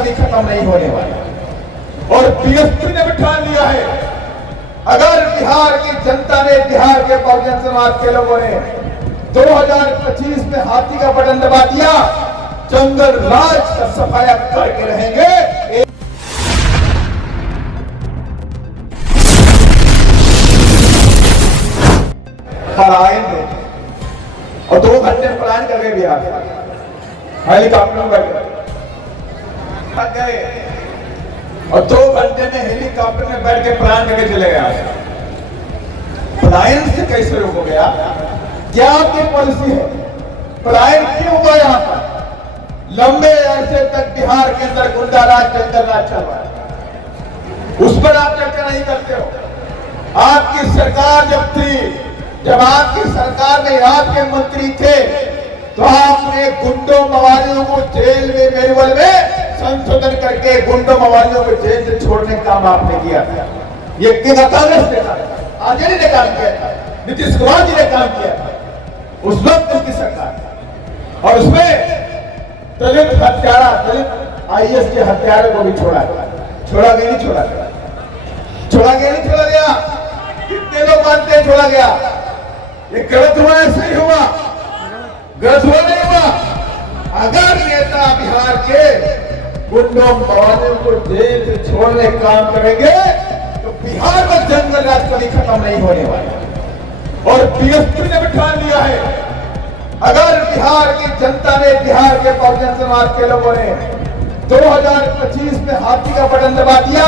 कभी खत्म नहीं होने वाला। और बीएसपी ने भी ठान लिया है, अगर बिहार की जनता ने, बिहार के बहुजन समाज के लोगों ने 2025 में हाथी का बटन दबा दिया, जंगल राज का सफाया करके रहेंगे। पलायन में और 2 घंटे पलायन कर गए बिहार, हेलीकॉप्टर में गए और 2 घंटे में हेलीकॉप्टर में बैठ के पलायन करके चले गए। पलायन से कैसे रोक गया? क्या आपकी पॉलिसी है? पलायन क्यों हुआ? यहाँ पर लंबे अरसे तक बिहार के अंदर गुंडा राज, जंगल राज चल रहा है, उस पर आप चर्चा नहीं करते हो। आपकी सरकार जब थी, जब आपकी सरकार में आपके मंत्री थे, तो आपने गुंडों मवालियों को जेल में, मेनुअल में संशोधन करके गुंडों मवालियों को जेल से छोड़ने का काम आपने किया था। ये कांग्रेस ने था, आरजेडी ने काम किया था, नीतीश कुमार जी ने काम किया था, उस वक्त उनकी सरकार। और उसमें दलित हत्यारा, दलित आईएएस के हत्यारों को भी छोड़ा गया। छोड़ा गया नहीं? छोड़ा गया। छोड़ा गया नहीं? छोड़ा गया। कितने लोग मानते हैं छोड़ा गया? ये गलत हुआ है, सही हुआ? गलत हुआ नहीं हुआ? अगर नेता बिहार के गुंडों मवालियों को जेल से छोड़ने का काम करेंगे तो बिहार में जंगल राज कभी खत्म नहीं होने वाला। और बीएसपी ने भी ठान लिया है, अगर बिहार की जनता ने, बिहार के बहुजन समाज के लोगों ने 2025 में हाथी का बटन दबा दिया,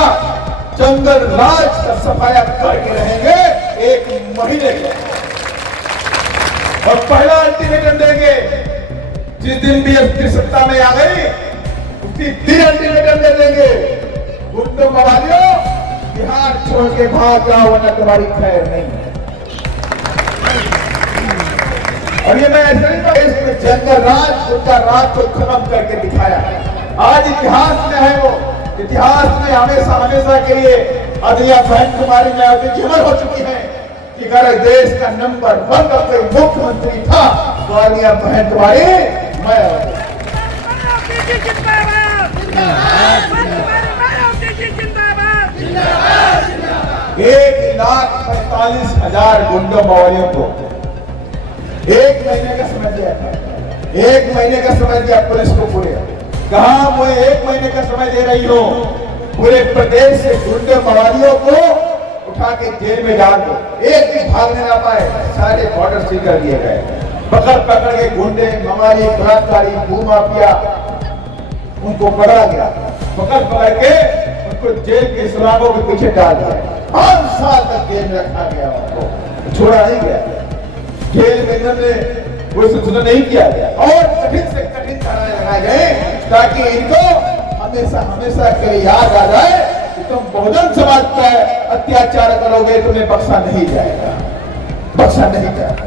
जंगल राज का सफाया करके रहेंगे 1 महीने के। और पहला अल्टीमेटम देंगे, जिस दिन बीएसपी सत्ता में आ गई उसी दिन अल्टीमेटम दे देंगे, गुंडों मवालियों बिहार छोड़ के भाग जाओ वरना तुम्हारी खैर नहीं है। और ये मैं ऐसे नहीं, इसमें जंगल राज, गुंडा राज को खत्म करके दिखाया। आज इतिहास में है वो, इतिहास में हमेशा हमेशा के लिए अदलिया बहन कुमारी मायावती की उम्र हो चुकी है कि अगर देश का नंबर 1 का कोई मुख्यमंत्री था तो अदलिया बहन कुमारी मायावती। 1,45,000 गुंडों मवालियों को 1 महीने का समय दिया था। 1 महीने का समय दिया पुलिस को पूरे। कहा मैं 1 महीने का समय दे रही हूँ, पूरे प्रदेश से गुंडे मवालियों को उठा के जेल में डाल दो। एक भी भागने ना पाए, सारे बॉर्डर सील कर दिए गए। पकड़ पकड़ के गुंडे मवाली, बलात्कारी, भूमाफिया, उनको पकड़ा गया। पकड़ पकड़ के उनको जेल के सुरागों के पीछे डाल दिया। 5 साल तक जेल में रखा गया, उनको छोड़ा नहीं गया। जेल में इन्होंने कोई संशोधन नहीं किया गया और कठिन से कठिन धाराएं लगाए गए ताकि इनको हमेशा हमेशा के याद आ जाए कि तुम बहुजन समाज पर अत्याचार करोगे, तुम्हें बख्शा नहीं जाएगा, बख्शा नहीं जाएगा।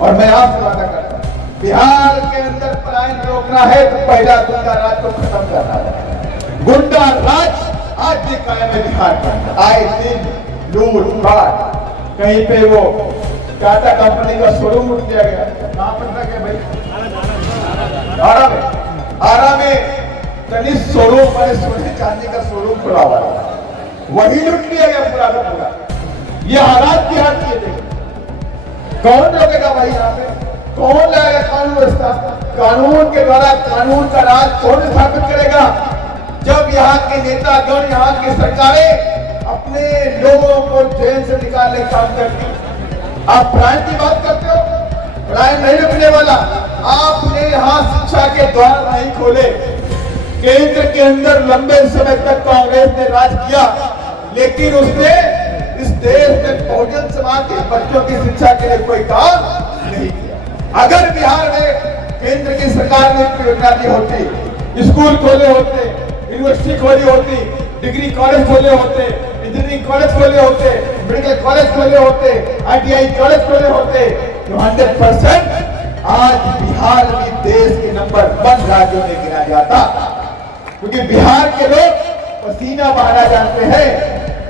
और मैं आपसे वादा करता हूं, बिहार के अंदर पलायन रोकना है तो पहला गुंडा राज को खत्म करना है। गुंडा राज आज भी कायम है बिहार के अंदर। आए दिन लूटपाट, कहीं पे वो टाटा कंपनी का शोरूम उठ लिया गया, कहां पर था क्या भाई? आरा में तनिष्क शोरूम, बड़े सोने चांदी का शोरूम खुला हुआ है, वही लूट लिया गया पूरा का पूरा। ये हालात बिहार किए थे। कौन रोकेगा भाई? यहाँ पे कौन लाएगा कानून व्यवस्था? कानून के द्वारा कानून का राज कौन स्थापित करेगा जब यहाँ के नेतागण, यहाँ की सरकारें अपने लोगों को जेल से निकालने का काम करती है? आप पलायन की बात करते हो, पलायन नहीं रुकने वाला। आपने यहाँ शिक्षा के द्वार नहीं खोले। केंद्र के अंदर लंबे समय तक कांग्रेस ने राज किया, लेकिन उसने इस देश में बहुजन समाज के बच्चों की शिक्षा के लिए कोई काम नहीं किया। अगर बिहार में केंद्र की सरकार ने योजना दी होती, स्कूल खोले होते, यूनिवर्सिटी खोली होती, डिग्री कॉलेज खोले होते, इंजीनियरिंग कॉलेज खोले होते, मेडिकल कॉलेज खोले होते, ITI कॉलेज खोले होते, तो 100% आज बिहार भी देश के नंबर 1 राज्यों में गिना जाता। क्योंकि बिहार के लोग पसीना बहाना जानते हैं,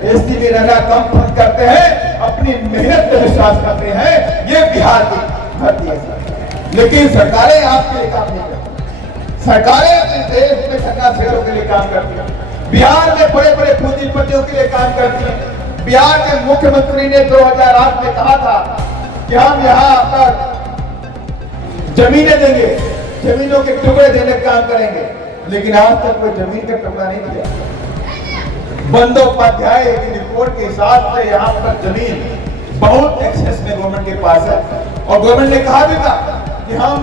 एसी में रहना कम पसंद करते हैं, अपनी मेहनत पे विश्वास करते हैं। ये बिहार की धरती है। लेकिन सरकारें आपके लिए काम नहीं करती। सरकारें इस देश में गन्ना शेयरों के लिए काम करती हैं, बिहार में बड़े बड़े पूंजीपतियों के लिए काम करती हैं। बिहार के मुख्यमंत्री ने 2008 में कहा था कि हम यहाँ पर जमीनें देंगे, जमीनों के टुकड़े देने का काम करेंगे, लेकिन आज तक कोई जमीन का टुकड़ा नहीं दिया। बंदोपाध्याय की रिपोर्ट के हिसाब से यहाँ पर जमीन बहुत एक्सेस में गवर्नमेंट के पास है, और गवर्नमेंट ने कहा भी था कि हम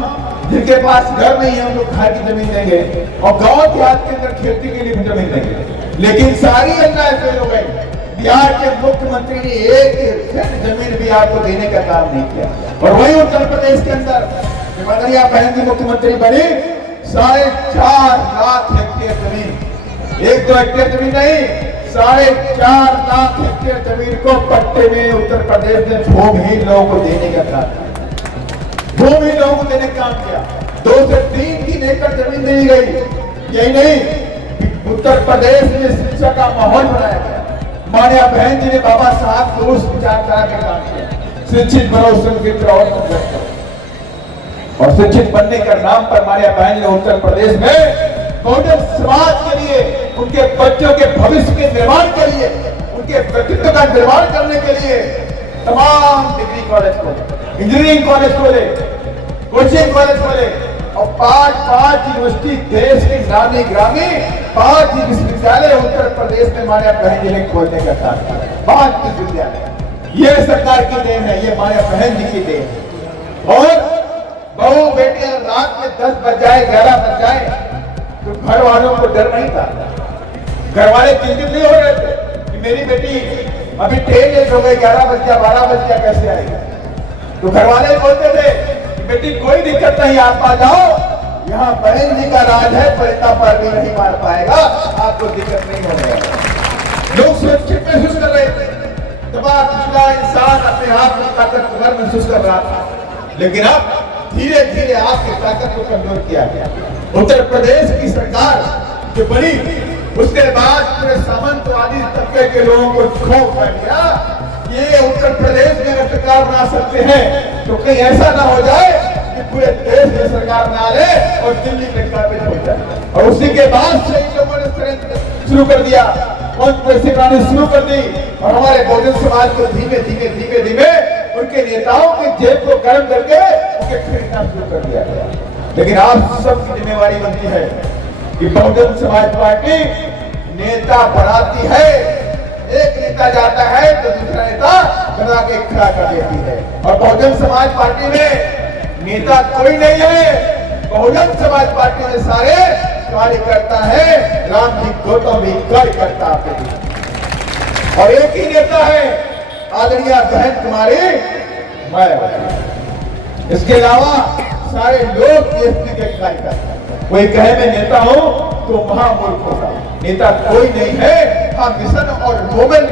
जिनके पास घर नहीं है उनको घर की जमीन देंगे और गांव देहात के अंदर खेती के लिए भी जमीन देंगे, लेकिन सारी योजनाएं फेल हो गई। बिहार के मुख्यमंत्री ने एक सेंट जमीन भी आपको देने का काम नहीं किया। और वही उत्तर प्रदेश के अंदर मदनिया बहन की मुख्यमंत्री बनी, 4.5 लाख हेक्टेयर जमीन, 1-2 हेक्टेयर जमीन नहीं, 4.5 लाख हेक्टेयर जमीन को पट्टे में उत्तर प्रदेश ने भूमिहीन लोगों को देने का काम, भूमिहीन लोगों को देने का काम किया। 2 से 3 एकड़ जमीन दी गई। यही नहीं, उत्तर प्रदेश में शिक्षा का माहौल बनाया गया। मानिया बहन जी ने बाबा साहब को उस विचारधारा का काम किया, शिक्षित बनो शिक्षित रहो, और शिक्षित बनने के नाम पर मानिया बहन ने उत्तर प्रदेश में बहुजन समाज के लिए, उनके बच्चों के भविष्य के निर्माण के लिए, उनके व्यक्तित्व का निर्माण करने के लिए तमाम डिग्री कॉलेज खोले, इंजीनियरिंग कॉलेज खोले, कोचिंग कॉलेज खोले, और 5 यूनिवर्सिटी, देश की नामी ग्रामी 5 विश्वविद्यालय उत्तर प्रदेश में मानिया बहन जी ने खोलने का काम किया। 5 विश्वविद्यालय, ये सरकार की देन है, ये मानिया बहन जी की देन है। और बहू बेटियां रात में 10 बज जाए, 11 बज जाए, तो घर वालों को डर नहीं था। घर वाले चिंतित नहीं हो रहे थे कि मेरी बेटी अभी ट्रेन लेट हो गई, 11 बज गया, 12 बज गया, कैसे आएगी। तो घर वाले बोलते थे कि बेटी कोई दिक्कत नहीं, आप आ जाओ, यहाँ बहन जी का राज है, परिता पर भी नहीं मार पाएगा, आपको दिक्कत नहीं होगा। लोग सुरक्षित महसूस कर रहे थे, दबाव पिछला इंसान अपने आप में ताकतवर महसूस कर रहा था, लेकिन अब धीरे धीरे आपकी ताकत को कमजोर किया गया। उत्तर प्रदेश की सरकार जो बनी, उसके बाद पूरे सामंतवादी तबके के लोगों को खौफ बैठ गया, ये उत्तर प्रदेश में अगर सरकार बना सकते हैं तो कहीं ऐसा ना हो जाए कि पूरे देश में सरकार बना ले और दिल्ली में काबिज हो जाए। और उसी के बाद से इन लोगों ने षड्यंत्र शुरू कर दिया, बनानी शुरू कर दी, और हमारे बहुजन समाज को धीमे धीमे धीमे धीमे उनके नेताओं के जेब को गर्म करके उनके खरीदना शुरू कर दिया गया। लेकिन आप सबकी जिम्मेवारी बनती है कि बहुजन समाज पार्टी नेता बनाती है, एक नेता जाता है तो दूसरा नेता बना के खड़ा कर देती है। और बहुजन समाज पार्टी में नेता कोई नहीं है, बहुजन समाज पार्टी में सारे कार्यकर्ता है, राम जी गौतम भी कार्यकर्ता आपके, और एक ही नेता है, आदरणीय बहन कुमारी मायावती। इसके अलावा सारे लोग बीएसपी के कार्यकर्ता। कोई कहे मैं नेता हूं तो महामूर्ख होगा, नेता कोई नहीं है। हम मिशन और मूवमेंट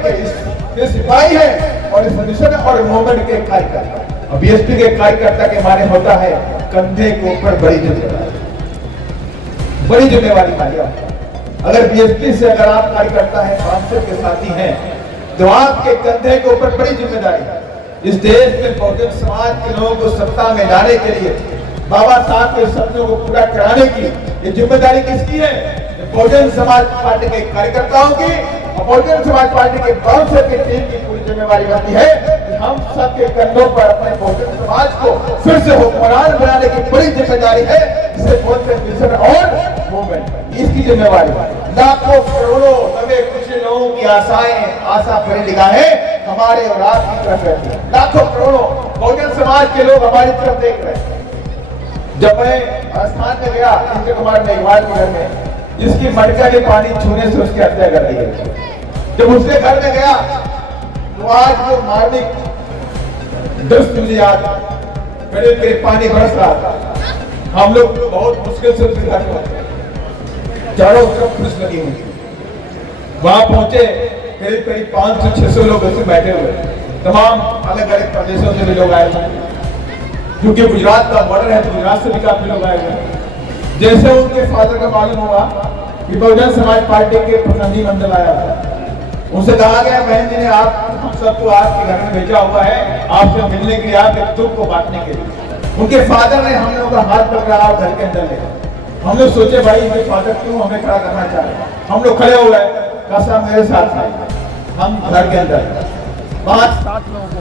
के सिपाही है, और इस मिशन और मूवमेंट के कार्यकर्ता। और बीएसपी के कार्यकर्ता के माने होता है कंधे के ऊपर बड़ी जिम्मेदारी, बड़ी जिम्मेवारी मानी। अगर बीएसपी से अगर आप कार्यकर्ता है, कांग्रेस के साथी हैं, तो आपके कंधे के ऊपर बड़ी जिम्मेदारी है। इस देश में बहुजन समाज के लोगों को सत्ता में लाने के लिए, बाबा साहब के सपनों को पूरा कराने की ये जिम्मेदारी किसकी है? बहुजन समाज पार्टी के कार्यकर्ताओं की, और बहुजन समाज पार्टी के काउंसिल की टीम की पूरी जिम्मेदारी बनती है कि हम सबके कंधों पर अपने बहुजन समाज को फिर से हुक्मरान बनाने की बड़ी जिम्मेदारी है, जिसे बोलते हैं मिशन और मूवमेंट। इसकी जिम्मेवारी लाखों करोड़ों नवे कुछ लोगों की आशा भरी निगाहें हमारे और आपकी तरफ रहती है। लाखों करोड़ों बहुजन समाज के लोग हमारी तरफ देख रहे हैं। जब मैं राजस्थान में गया इंद्र कुमार मेघवाल के घर में, जिसकी मटका के पानी छूने से उसकी हत्या कर दी है, जब उसके घर में गया तो आज वो मार्मिक दृश्य मुझे याद, मेरे पानी बरस रहा था। हम लोग बहुत मुश्किल से उसके घर पहुंचे, चारों तरफ पुलिस लगी हुई। वहां पहुंचे, करीब 500-600 लोग उसमें बैठे हुए, तमाम अलग अलग प्रदेशों से भी लोग आए हुए, क्योंकि गुजरात का बॉर्डर है तो गुजरात से भी काफी लोग आए हुए। जैसे उनके फादर का मालूम हुआ कि बहुजन समाज पार्टी के प्रतिनिधिमंडल आया था, उनसे कहा गया बहन जी ने हम सबको आपके घर में भेजा हुआ है, आपसे मिलने के लिए, आपके दुख को बांटने के लिए। उनके फादर ने हम लोगों का हाथ पकड़ा और घर के अंदर ले हम लोग सोचे भाई ये फादर क्यों हमें खड़ा करना चाह रहे हैं। हम लोग खड़े हो गए, कहा साहब मेरे साथ आइए। हम घर के अंदर 5-7 लोगों को